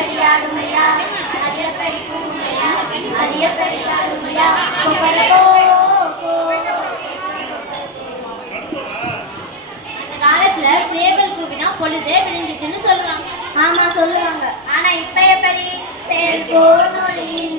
எப்படியாடுமையா அது எப்படி கூடுமையா அது அந்த காலத்துல சேவல் கூவினா பொழுதே விழுந்துச்சுன்னு சொல்லுவாங்க. ஆமா சொல்லுவாங்க. ஆனா இப்ப எப்படி? சேல் போனொழியின்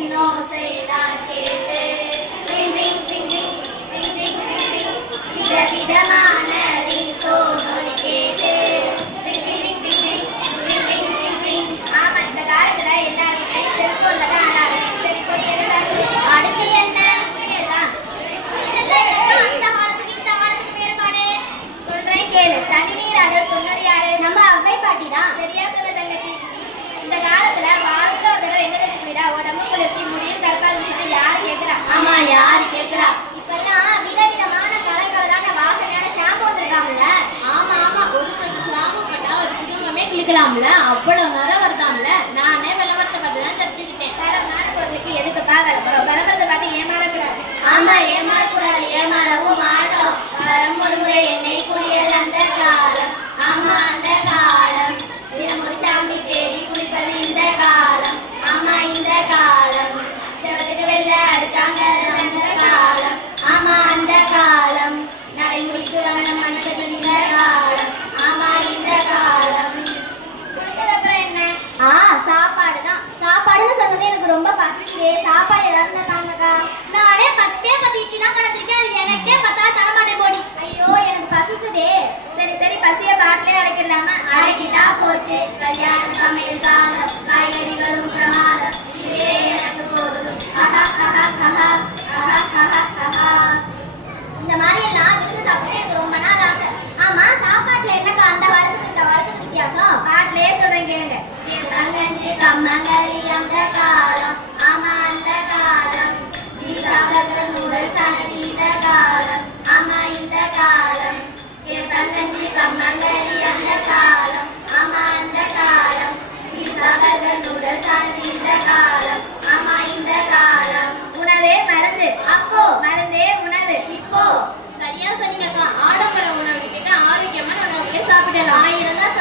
சரி சாப்பாடு ஏதாவது தந்தாங்கக்கா. நானே பத்தே பத்து இட்லி தான் எனக்கே பத்தா தர போடி. ஐயோ எனக்கு பசிக்குதே. சரி சரி பசிய பாட்டிலே அடைக்கிடலாமா? அடைக்கிட்டா போச்சு. கல்யாண சமையல் காலம் காய்கறிகளும் இந்த மாதிரி எல்லாம் விருந்து ரொம்ப நாள் ஆகல ஆமா சாப்பாட்டுல என்னக்கா அந்த காலத்துக்கு இந்த காலத்துக்கு வித்தியாசம் பாட்டிலே சொல்றேன் கேளுங்க. கம்மங்கரி அந்த வாஸ்கோ மருந்தே உணவு. இப்போ சரியா சொன்னீங்கக்கா. ஆடம்பர உணவு. கிட்ட ஆரோக்கியமான உணவுகளை சாப்பிடலாம். ஆயிரம் தான்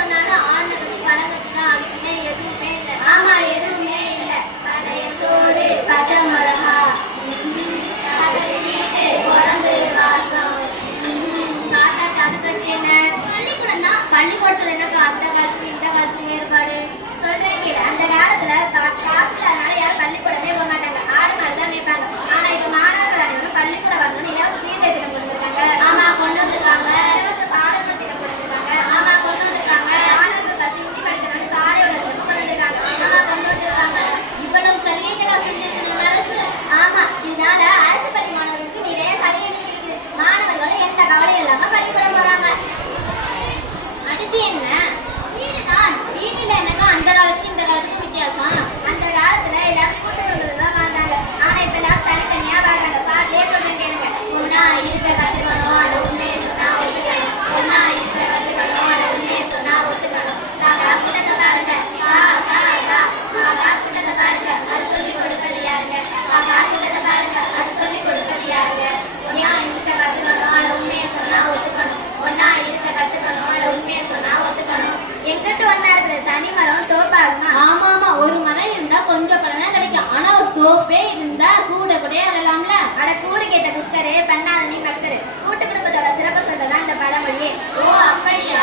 கூறு கேட்ட குக்கரு பண்ணாதனி பக்கரு. கூட்டு குடும்பத்தோட சிறப்பு சொல்றதா இந்த பழமொழியே. ஓ அப்படியா?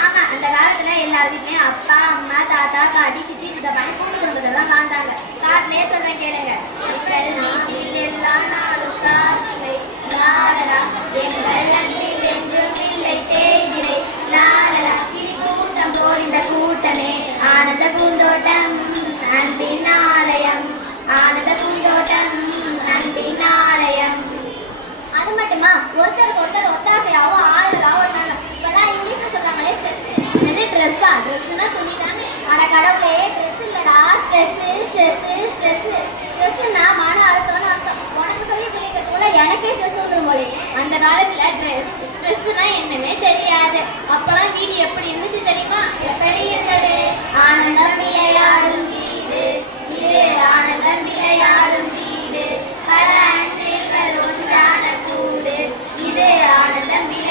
ஆமா அந்த காலத்துல எல்லார் அப்பா அம்மா தாத்தா பாட்டி சித்தி சித்தப்பான்னு கூட்டு குடும்பத்தோட தான் வாழ்ந்தாங்க. காட்டுல கடவுளே ட்ரெஸ் இல்லடா ஸ்ட்ரெஸ் ஸ்ட்ரெஸ் ஸ்ட்ரெஸ் ஸ்ட்ரெஸ்னா மன அழுத்தம்னு அர்த்தம். உனக்கு சொல்லி தெளிக்கிறதுக்குள்ள எனக்கே ஸ்ட்ரெஸ் வந்துடும் போலே. அந்த காலத்துல ட்ரெஸ் ஸ்ட்ரெஸ்னா என்னன்னு தெரியாது. அப்பெல்லாம் வீடு எப்படி இருந்துச்சு தெரியுமா? எப்படி இருந்தது? ஆனந்தம் விளையாடும் வீடு. இது ஆனந்தம் விளையாடும் வீடு. பல அன்றைகள் ஒன்றான கூடு. இது ஆனந்தம் விளையாடும்